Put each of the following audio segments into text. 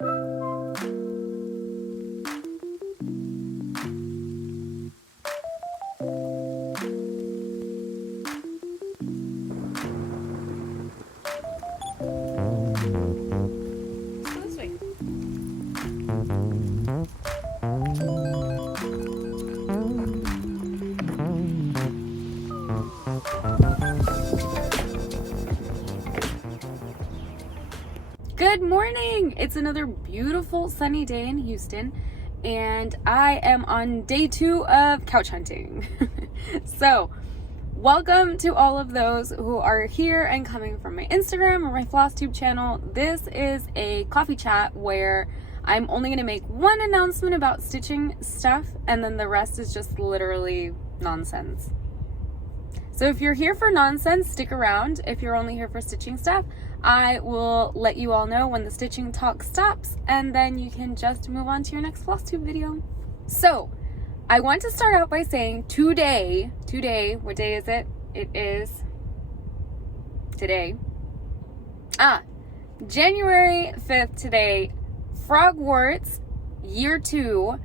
Good morning! It's another beautiful sunny day in Houston, and I am on day 2 of couch hunting. So, welcome to all of those who are here and coming from my Instagram or my FlossTube channel. This is a coffee chat where I'm only going to make one announcement about stitching stuff, and then the rest is just literally nonsense. So if you're here for nonsense, stick around. If you're only here for stitching stuff, I will let you all know when the stitching talk stops, and then you can just move on to your next FlossTube video. So, I want to start out by saying today, what day is it? It is today. January 5th today, FROGWARTS Year 2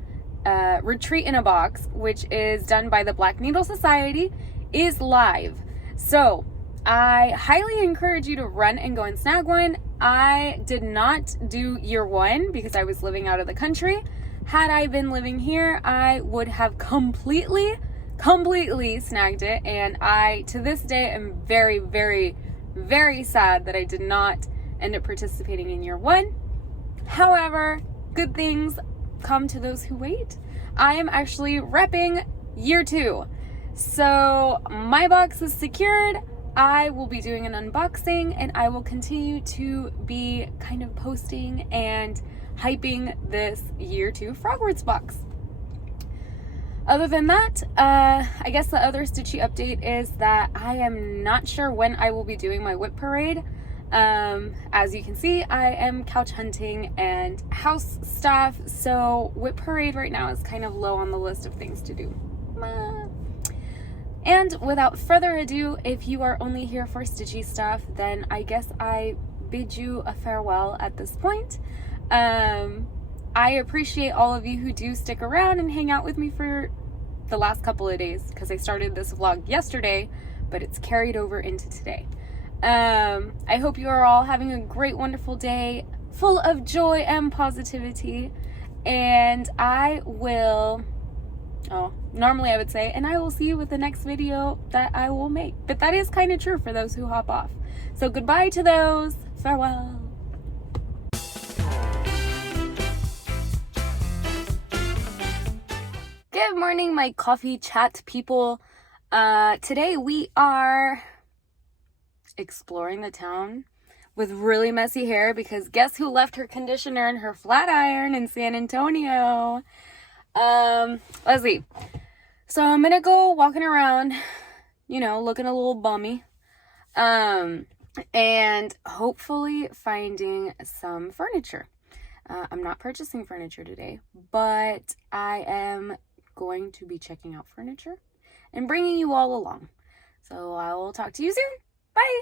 Retreat in a Box, which is done by the Black Needle Society, is live. So, I highly encourage you to run and go and snag one. I did not do year 1 because I was living out of the country. Had I been living here, I would have completely snagged it. And I, to this day, am very, very, very sad that I did not end up participating in year 1. However, good things come to those who wait. I am actually repping year 2. So my box is secured. I will be doing an unboxing, and I will continue to be kind of posting and hyping this year 2 FROGWARTS box. Other than that, I guess the other stitchy update is that I am not sure when I will be doing my whip parade. As you can see, I am couch hunting and house stuff, so whip parade right now is kind of low on the list of things to do. And without further ado, if you are only here for stitchy stuff, then I guess I bid you a farewell at this point. I appreciate all of you who do stick around and hang out with me for the last couple of days, because I started this vlog yesterday, but it's carried over into today. I hope you are all having a great, wonderful day, full of joy and positivity, and I will... normally I would say, and I will see you with the next video that I will make. But that is kind of true for those who hop off. So goodbye to those. Farewell. Good morning, my coffee chat people. Today we are exploring the town with really messy hair, because guess who left her conditioner and her flat iron in San Antonio? Let's see. So I'm gonna go walking around, looking a little bummy, and hopefully finding some furniture. I'm not purchasing furniture today, but I am going to be checking out furniture and bringing you all along. So I will talk to you soon. Bye.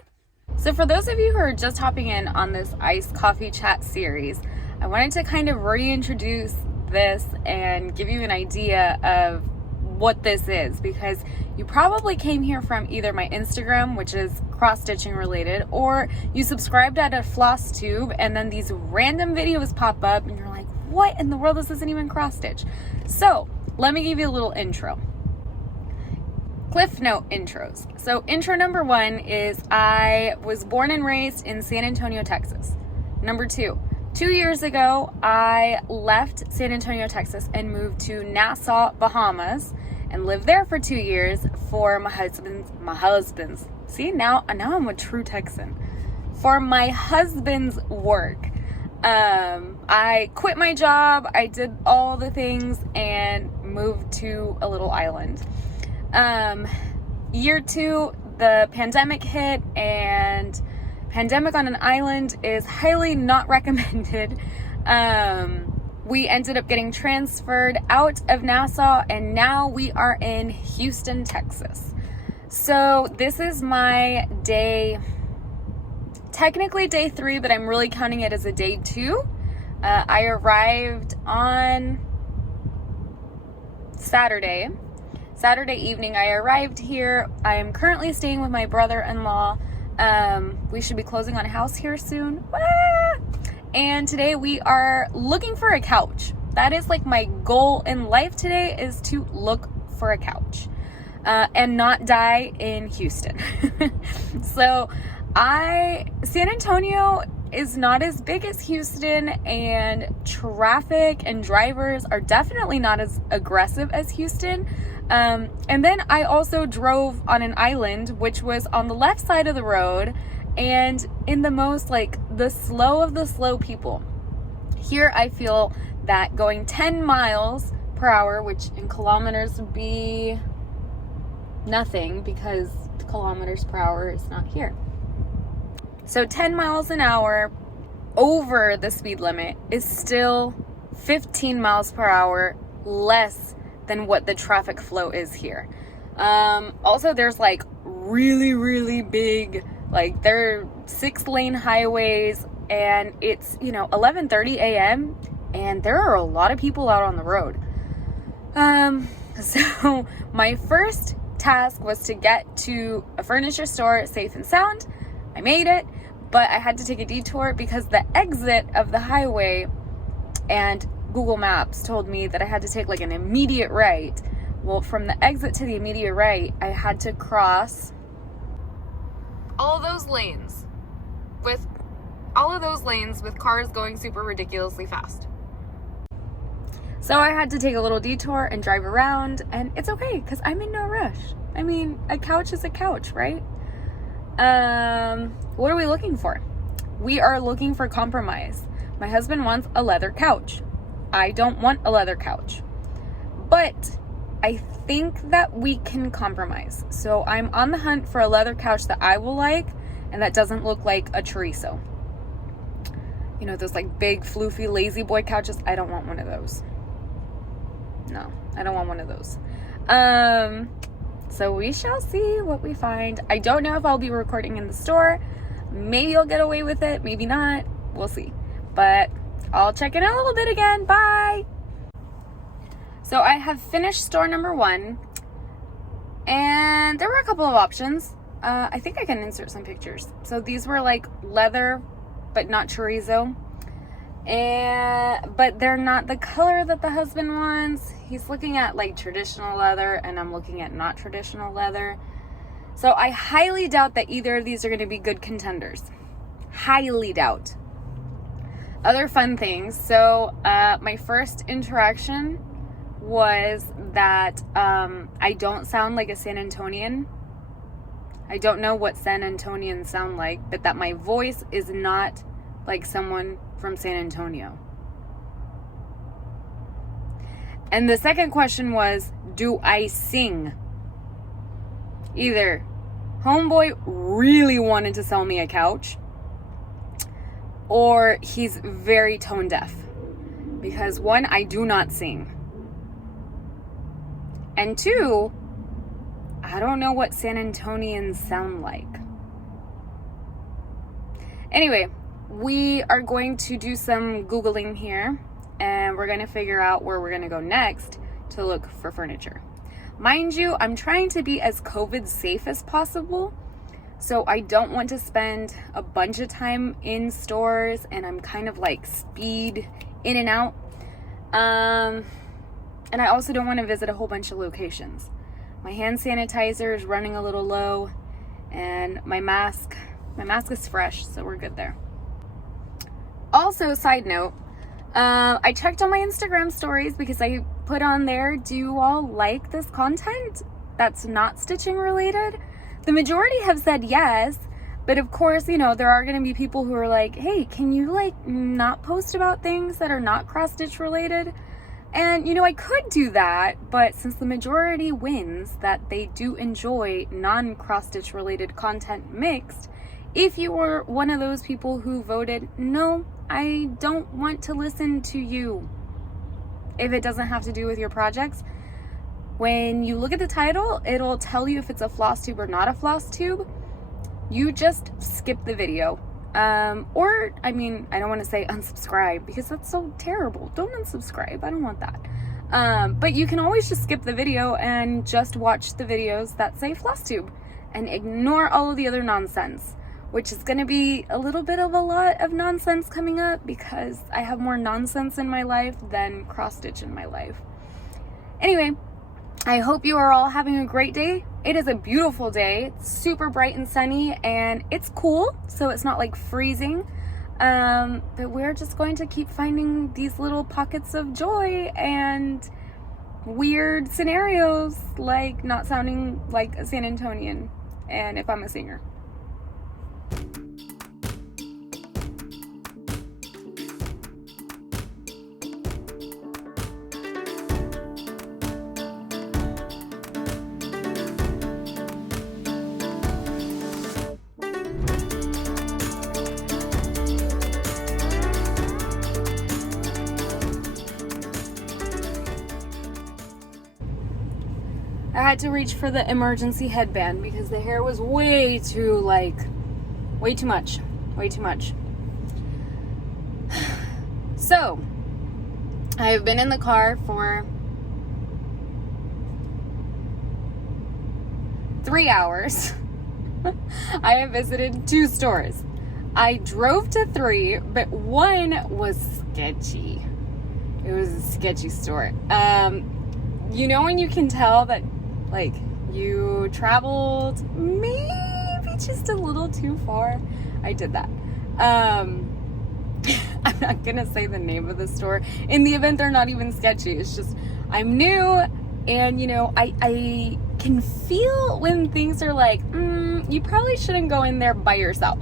So for those of you who are just hopping in on this iced coffee chat series, I wanted to kind of reintroduce this and give you an idea of what this is, because you probably came here from either my Instagram, which is cross-stitching related, or you subscribed at a FlossTube, and then these random videos pop up and you're like, what in the world, this isn't even cross-stitch. So let me give you a little intro. Cliff note intros. So intro number 1 is I was born and raised in San Antonio, Texas. Number 2, 2 years ago, I left San Antonio, Texas, and moved to Nassau, Bahamas, and lived there for 2 years for my husband's. See, now I'm a true Texan. For my husband's work. I quit my job, I did all the things, and moved to a little island. Year 2, the pandemic hit, and pandemic on an island is highly not recommended. We ended up getting transferred out of Nassau, and now we are in Houston, Texas. So this is my day, technically day 3, but I'm really counting it as a day 2 I arrived on Saturday evening. I arrived here. I am currently staying with my brother-in-law. We should be closing on a house here soon. And today we are looking for a couch. That is like my goal in life today, is to look for a couch and not die in Houston. So San Antonio is not as big as Houston, and traffic and drivers are definitely not as aggressive as Houston. And then I also drove on an island, which was on the left side of the road and in the most, like, the slow of the slow people. Here I feel that going 10 miles per hour, which in kilometers would be nothing because kilometers per hour is not here. So 10 miles an hour over the speed limit is still 15 miles per hour less than what the traffic flow is here. Also, there's like really, really big, like, they're 6-lane highways, and it's, 11:30 a.m. and there are a lot of people out on the road. So my first task was to get to a furniture store safe and sound. I made it, but I had to take a detour because the exit of the highway, and Google Maps told me that I had to take like an immediate right. Well, from the exit to the immediate right, I had to cross all of those lanes with cars going super ridiculously fast. So I had to take a little detour and drive around, and it's okay because I'm in no rush. I mean, a couch is a couch, right? What are we looking for? We are looking for compromise. My husband wants a leather couch. I don't want a leather couch. But I think that we can compromise. So I'm on the hunt for a leather couch that I will like and that doesn't look like a chorizo. Those like big, floofy, lazy boy couches. I don't want one of those. No, I don't want one of those. So we shall see what we find. I don't know if I'll be recording in the store. Maybe I'll get away with it. Maybe not. We'll see. But I'll check in a little bit again. Bye. So I have finished store number 1. And there were a couple of options. I think I can insert some pictures. So these were like leather, but not chorizo. But they're not the color that the husband wants. He's looking at like traditional leather, and I'm looking at not traditional leather. So I highly doubt that either of these are going to be good contenders. Highly doubt. Other fun things. So my first interaction was that I don't sound like a San Antonian. I don't know what San Antonians sound like, but that my voice is not like someone from San Antonio. And the second question was, do I sing? Either homeboy really wanted to sell me a couch, or he's very tone deaf. Because 1, I do not sing. And 2, I don't know what San Antonians sound like. Anyway, we are going to do some Googling here, and we're going to figure out where we're going to go next to look for furniture. Mind you, I'm trying to be as COVID safe as possible, so I don't want to spend a bunch of time in stores, and I'm kind of like speed in and out. And I also don't want to visit a whole bunch of locations. My hand sanitizer is running a little low, and my mask is fresh, so we're good there. Also, side note, I checked on my Instagram stories because I put on there, do you all like this content that's not stitching related? The majority have said yes, but of course, there are going to be people who are like, hey, can you like not post about things that are not cross stitch related? And I could do that, but since the majority wins that they do enjoy non-cross stitch related content mixed, if you were one of those people who voted, no, I don't want to listen to you, if it doesn't have to do with your projects, when you look at the title, it'll tell you if it's a floss tube or not a floss tube. You just skip the video. Or, I mean, I don't want to say unsubscribe because that's so terrible. Don't unsubscribe. I don't want that. But you can always just skip the video and just watch the videos that say FlossTube and ignore all of the other nonsense, which is going to be a little bit of a lot of nonsense coming up because I have more nonsense in my life than cross-stitch in my life. Anyway, I hope you are all having a great day. It is a beautiful day. It's super bright and sunny, and it's cool, so it's not like freezing. But we're just going to keep finding these little pockets of joy and weird scenarios, like not sounding like a San Antonian, and if I'm a singer. I had to reach for the emergency headband because the hair was way too much. So, I have been in the car for 3 hours. I have visited 2 stores. I drove to 3, but one was sketchy. It was a sketchy store. You know when you can tell that like you traveled maybe just a little too far? I did that. I'm not gonna say the name of the store in the event they're not even sketchy. It's just I'm new, and you know I can feel when things are like you probably shouldn't go in there by yourself.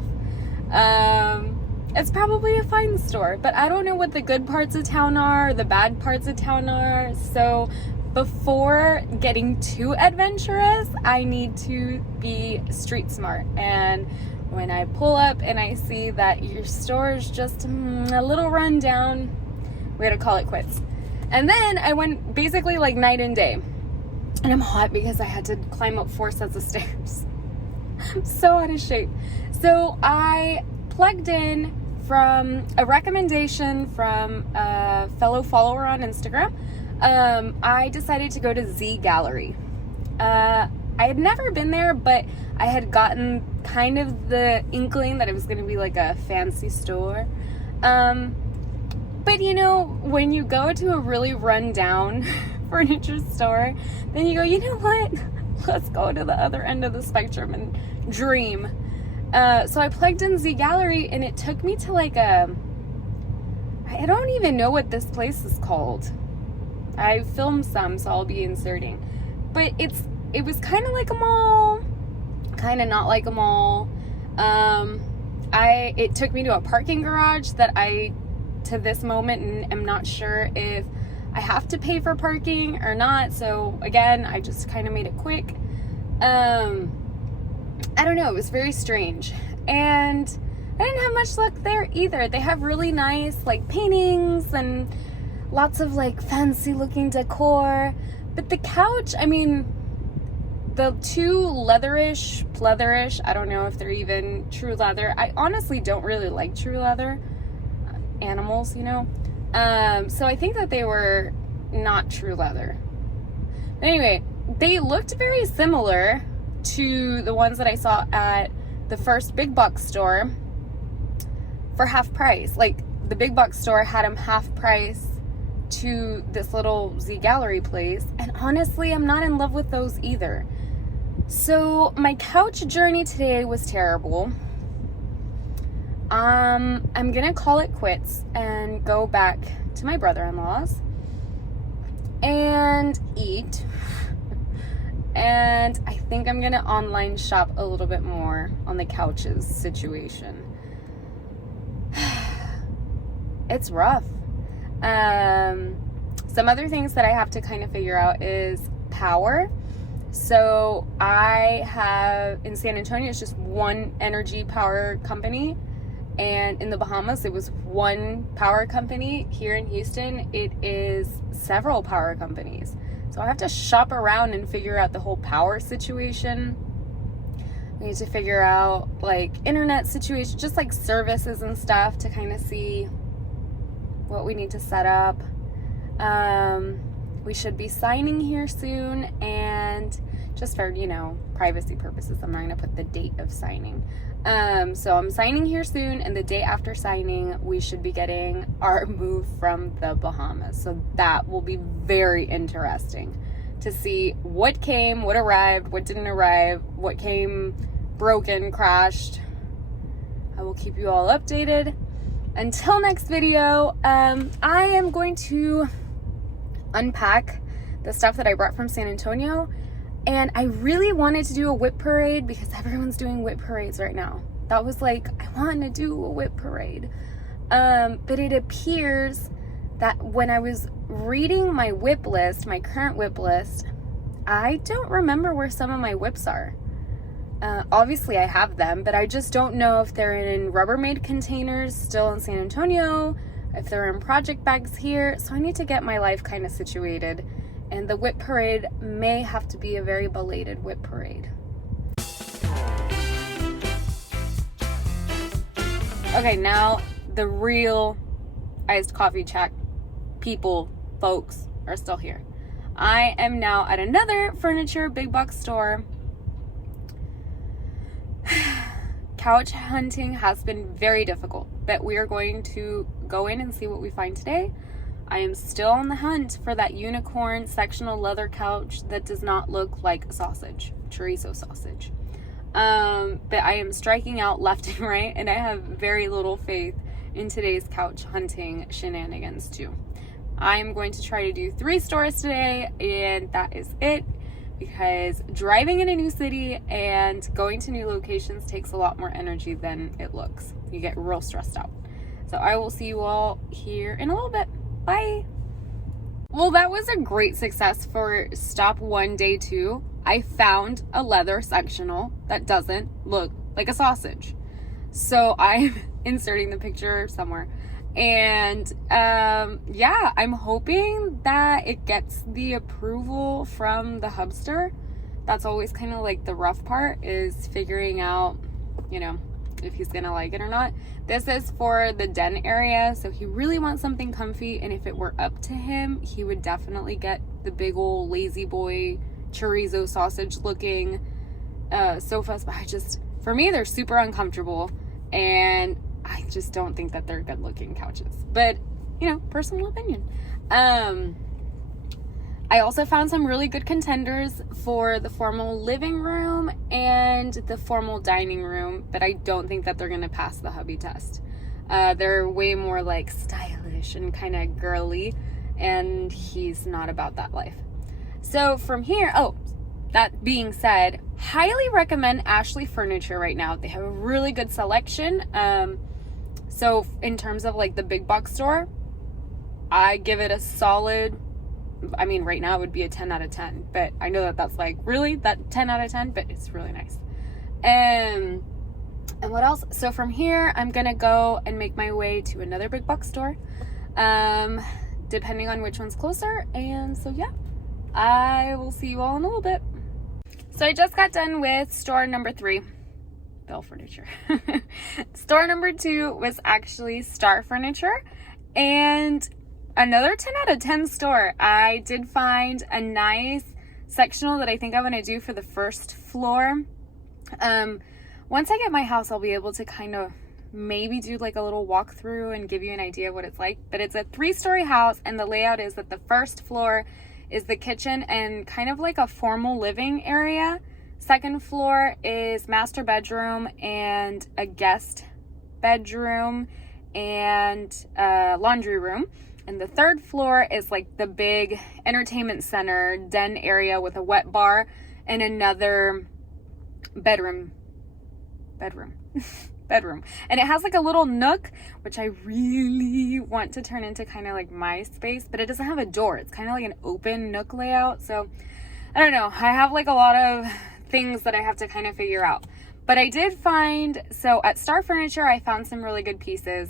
It's probably a fine store, but I don't know what the good parts of town are or the bad parts of town are. So before getting too adventurous, I need to be street smart. And when I pull up and I see that your store is just a little run down, we're gonna call it quits. And then I went basically like night and day. And I'm hot because I had to climb up 4 sets of stairs. I'm so out of shape. So I plugged in from a recommendation from a fellow follower on Instagram. I decided to go to Z Gallery. I had never been there, but I had gotten kind of the inkling that it was going to be like a fancy store. But you know, when you go to a really run down furniture store, then you go, you know what? Let's go to the other end of the spectrum and dream. So I plugged in Z Gallery, and it took me to like I don't even know what this place is called. I filmed some, so I'll be inserting. But it was kind of like a mall, kind of not like a mall. It took me to a parking garage that I, to this moment, am not sure if I have to pay for parking or not. So again, I just kind of made it quick. I don't know. It was very strange. And I didn't have much luck there either. They have really nice like paintings and lots of like fancy looking decor. But the couch, I mean, the 2 leatherish, I don't know if they're even true leather. I honestly don't really like true leather animals, you know. So I think that they were not true leather. But anyway, they looked very similar to the ones that I saw at the first big box store for half price. Like the big box store had them half price to this little Z Gallery place, and honestly I'm not in love with those either. So my couch journey today was terrible. I'm gonna call it quits and go back to my brother-in-law's and eat. And I think I'm gonna online shop a little bit more on the couches situation. It's rough. Some other things that I have to kind of figure out is power. So I have, in San Antonio, it's just one energy power company. And in the Bahamas, it was one power company. Here in Houston, it is several power companies. So I have to shop around and figure out the whole power situation. We need to figure out like internet situation, just like services and stuff to kind of see what we need to set up. We should be signing here soon, and just for, you know, privacy purposes, I'm not going to put the date of signing. So I'm signing here soon, and the day after signing, we should be getting our move from the Bahamas. So that will be very interesting to see what came, what arrived, what didn't arrive, what came broken, crashed. I will keep you all updated. Until next video, I am going to unpack the stuff that I brought from San Antonio, and I really wanted to do a whip parade because everyone's doing whip parades right now. That was like, I want to do a whip parade, but it appears that when I was reading my whip list, my current whip list, I don't remember where some of my whips are. Obviously I have them, but I just don't know if they're in Rubbermaid containers still in San Antonio, if they're in project bags here. So I need to get my life kind of situated, and the whip parade may have to be a very belated whip parade. Okay, now the real iced coffee chat people, folks, are still here. I am now at another furniture big box store. Couch hunting has been very difficult, but we are going to go in and see what we find today. I am still on the hunt for that unicorn sectional leather couch that does not look like a sausage, chorizo sausage. But I am striking out left and right, and I have very little faith in today's couch hunting shenanigans too. I'm going to try to do 3 stores today, and that is it, because driving in a new city and going to new locations takes a lot more energy than it looks. You get real stressed out. So I will see you all here in a little bit. Bye. Well, that was a great success for stop 1, day 2. I found a leather sectional that doesn't look like a sausage. So I'm inserting the picture somewhere. And yeah, I'm hoping that it gets the approval from the hubster. That's always kind of like the rough part, is figuring out, you know, if he's gonna like it or not. This is for the den area, so he really wants something comfy, and if it were up to him, he would definitely get the big old lazy boy chorizo sausage looking sofas. But for me, they're super uncomfortable, and I just don't think that they're good looking couches. But, you know, personal opinion. I also found some really good contenders for the formal living room and the formal dining room, but I don't think that they're going to pass the hubby test. They're way more like stylish and kind of girly, and he's not about that life. So from here, that being said, highly recommend Ashley Furniture right now. They have a really good selection. So in terms of like the big box store, I give it a solid, I mean, right now it would be a 10 out of 10, but I know that that's like really that 10 out of 10, but it's really nice. And what else? So from here, I'm going to go and make my way to another big box store, depending on which one's closer. And so, yeah, I will see you all in a little bit. So I just got done with store number 3. Bell Furniture. Store number 2 was actually Star Furniture, and another 10 out of 10 store. I did find a nice sectional that I think I'm going to do for the first floor. Once I get my house, I'll be able to kind of maybe do like a little walkthrough and give you an idea of what it's like. But it's a 3-story house, and the layout is that the first floor is the kitchen and kind of like a formal living area. Second floor is master bedroom and a guest bedroom and laundry room. And the third floor is like the big entertainment center den area with a wet bar and another bedroom. And it has like a little nook, which I really want to turn into kind of like my space, but it doesn't have a door. It's kind of like an open nook layout. So I don't know. I have like a lot of things that I have to kind of figure out. But I did find, so at Star Furniture, I found some really good pieces.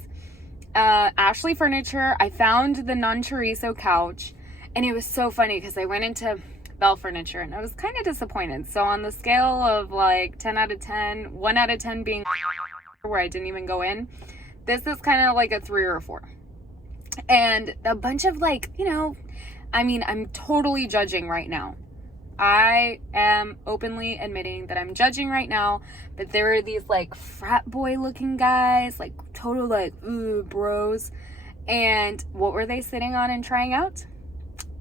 Ashley Furniture, I found the non-chorizo couch, and it was so funny because I went into Bell furniture, and I was kind of disappointed. So on the scale of like 10 out of 10, 1 out of 10 being where I didn't even go in, this is kind of like a 3 or a 4. And a bunch of like, you know, I mean, I'm totally judging right now. I am openly admitting that I'm judging right now, but there are these like frat boy looking guys, like total like, ooh, bros. And what were they sitting on and trying out?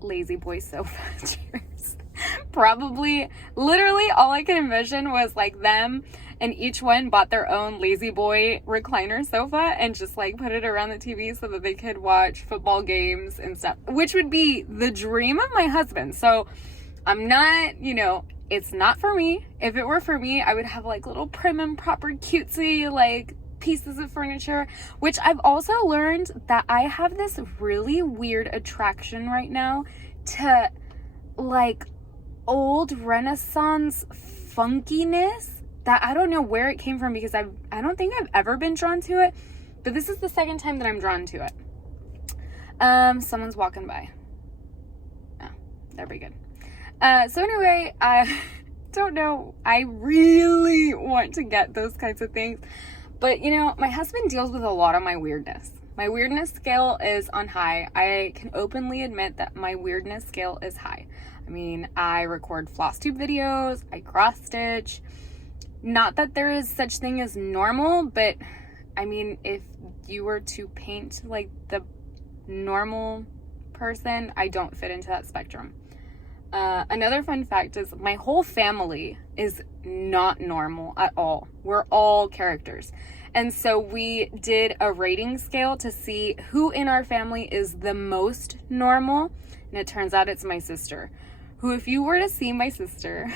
Lazy boy sofa chairs. Probably, literally all I could envision was like them, and each one bought their own lazy boy recliner sofa and just like put it around the TV so that they could watch football games and stuff, which would be the dream of my husband. So I'm not, you know, it's not for me. If it were for me, I would have like little prim and proper cutesy like pieces of furniture, which I've also learned that I have this really weird attraction right now to like old Renaissance funkiness that I don't know where it came from, because I don't think I've ever been drawn to it, but this is the second time that I'm drawn to it. Someone's walking by. Oh, that'd be good. So anyway, I don't know. I really want to get those kinds of things. But, you know, my husband deals with a lot of my weirdness. My weirdness scale is on high. I can openly admit that my weirdness scale is high. I mean, I record floss tube videos. I cross stitch. Not that there is such thing as normal, but I mean, if you were to paint like the normal person, I don't fit into that spectrum. Another fun fact is my whole family is not normal at all. We're all characters. And so we did a rating scale to see who in our family is the most normal. And it turns out it's my sister, who, if you were to see my sister,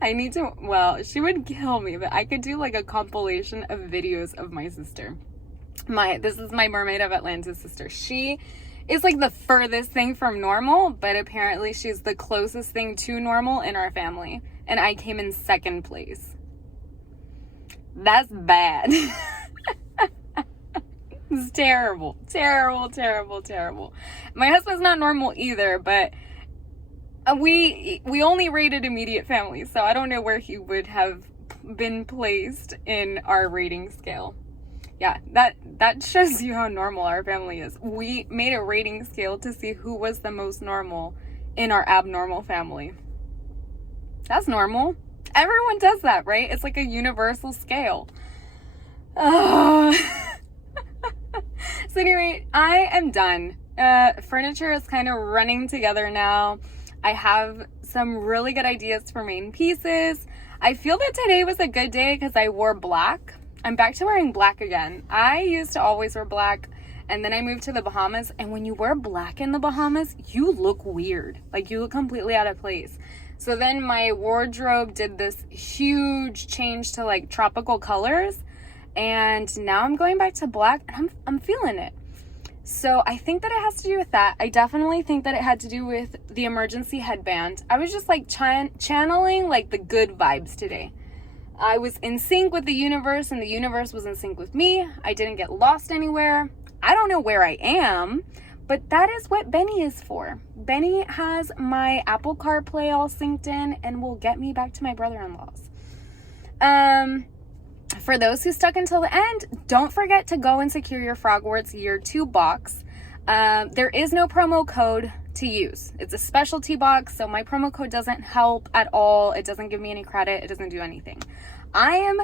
she would kill me, but I could do like a compilation of videos of my sister. This is my Mermaid of Atlantis sister. She is like the furthest thing from normal, but apparently she's the closest thing to normal in our family. And I came in second place. That's bad. It's terrible. Terrible, terrible, terrible. My husband's not normal either, but we only rated immediate family, so I don't know where he would have been placed in our rating scale. Yeah, that shows you how normal our family is. We made a rating scale to see who was the most normal in our abnormal family. That's normal. Everyone does that, right? It's like a universal scale. So anyway, I am done. Furniture is kind of running together now. I have some really good ideas for main pieces. I feel that today was a good day because I wore black. I'm back to wearing black again. I used to always wear black, and then I moved to the Bahamas, and when you wear black in the Bahamas, you look weird. Like, you look completely out of place. So then my wardrobe did this huge change to like tropical colors, and now I'm going back to black, and I'm feeling it. So I think that it has to do with that. I definitely think that it had to do with the emergency headband. I was just like channeling like the good vibes today. I was in sync with the universe, and the universe was in sync with me. I didn't get lost anywhere. I don't know where I am, but that is what Benny is for. Benny has my Apple CarPlay all synced in and will get me back to my brother-in-law's. For those who stuck until the end, don't forget to go and secure your FROGWARTS Year 2 box. There is no promo code to use. It's a specialty box, so my promo code doesn't help at all. It doesn't give me any credit. It doesn't do anything. I am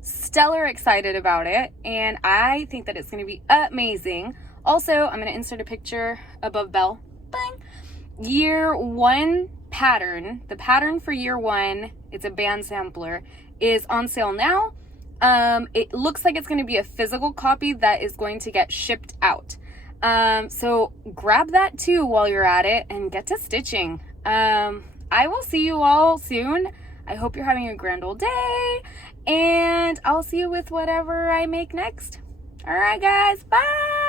stellar excited about it, and I think that it's going to be amazing. Also, I'm going to insert a picture above Belle. Bang! Year 1 pattern. The pattern for Year 1, it's a band sampler, is on sale now. It looks like it's going to be a physical copy that is going to get shipped out. So grab that too while you're at it and get to stitching. I will see you all soon. I hope you're having a grand old day, and I'll see you with whatever I make next. All right, guys. Bye.